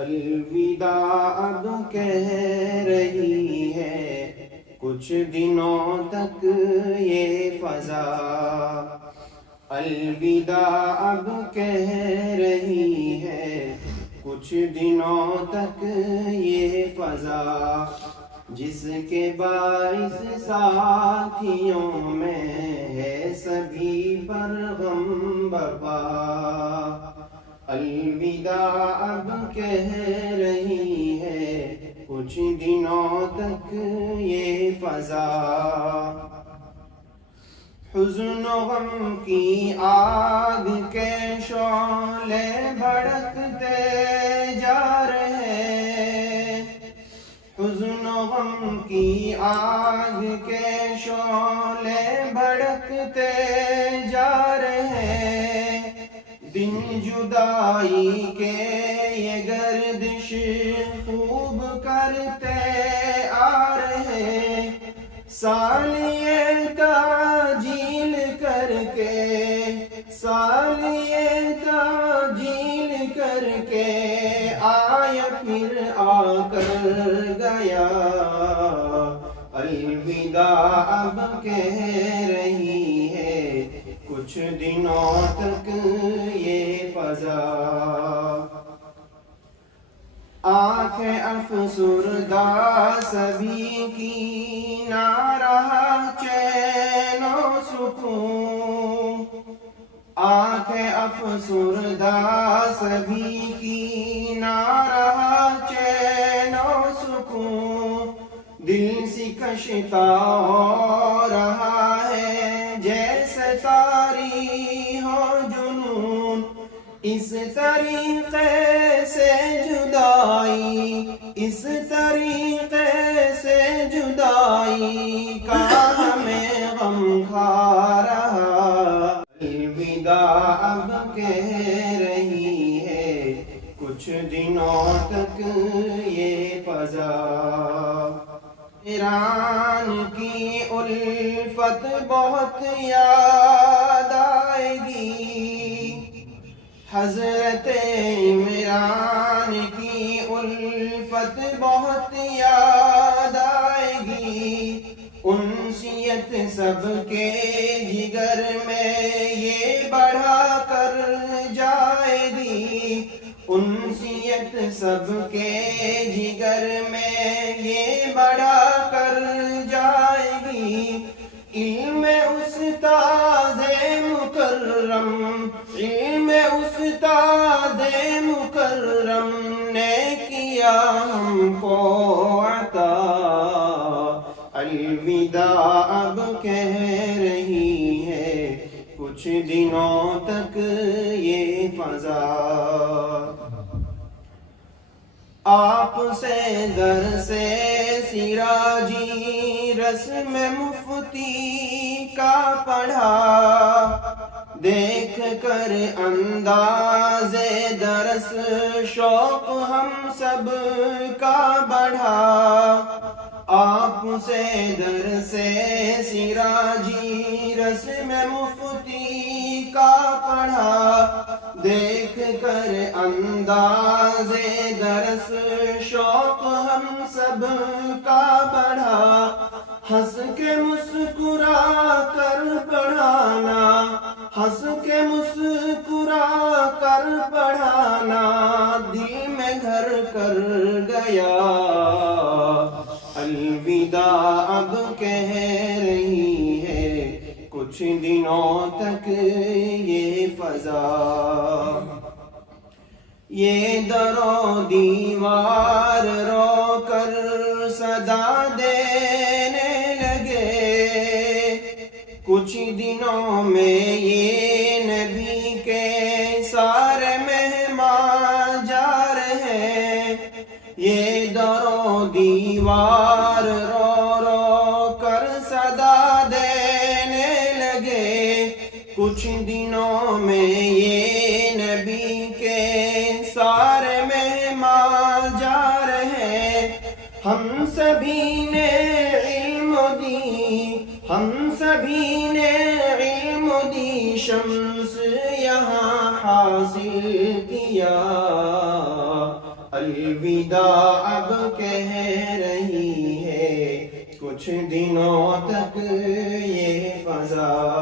الوداع اب کہہ رہی ہے کچھ دنوں تک یہ فضا، الوداع اب کہہ رہی ہے کچھ دنوں تک یہ فضا، جس کے باعث ساتھیوں میں ہے سبھی پر غم برپا، الوداع اب کہہ رہی ہے کچھ دنوں تک یہ فضا، حزن و غم کی آگ کے شعلے بھڑکتے جا رہے، حزن و غم کی آگ کے شعلے بھڑکتے جا رہے، دن جدائی کے یہ گردش خوب کرتے آ رہے، سال یہ تاجیل کر کے، سال یہ تاجیل کر کے آیا پھر آ کر گیا، الوداع اب کہہ رہی ہے کچھ دنوں تک یہ فضا، آنکھیں افسردہ سبھی کی نہ رہا چین و سکون، آنکھیں افسردہ سبھی کی نہ رہا چین و سکون، دل سکشتا ہو رہا ہے جیسے طاری ہو جنون، اس طریقے سے جدائی، اس طریقے سے جدائی کا ہمیں غم کھا رہا، الوداع اب کہہ رہی ہے کچھ دنوں تک یہ فضا، ایران کی الفت بہت یاد آئے گی، حضرت عمران کی الفت بہت یاد آئے گی، انسیت سب کے جگر میں یہ بڑھا کر جائے گی، انسیت سب کے جگر میں یہ بڑھا کر جائے گی، علم استاد مکرم، علم استاد مکرم نے کیا ہم کو عطا، الوداع اب کہہ رہی ہے کچھ دنوں تک یہ فضا، آپ سے در سے سراجی رسم مفتی کا پڑھا، دیکھ کر انداز درس شوق ہم سب کا بڑھا، آپ سے در سے سراجی رسم مفتی کا پڑھا، دیکھ کر انداز درس شوق ہم سب کا بڑھا، ہنس کے مسکرا کر پڑھانا، ہنس کے مسکرا کر پڑھانا دل میں گھر کر گیا، الوداع اب کہہ رہی ہے کچھ دنوں تک یہ فضا، یہ در و دیوار رو کر صدا دینے لگے، کچھ دنوں میں یہ نبی کے سارے مہمان جا رہے، یہ در و دیوار رو رو کر صدا دینے لگے، کچھ دنوں میں یہ نبی کے سارے مہمان جا رہے، ہم سبھی نے علم دی، ہم سبھی نے علم دی، شمس یہاں حاصل کیا، الوداع اب کہہ رہی ہے کچھ دنوں تک یہ فضا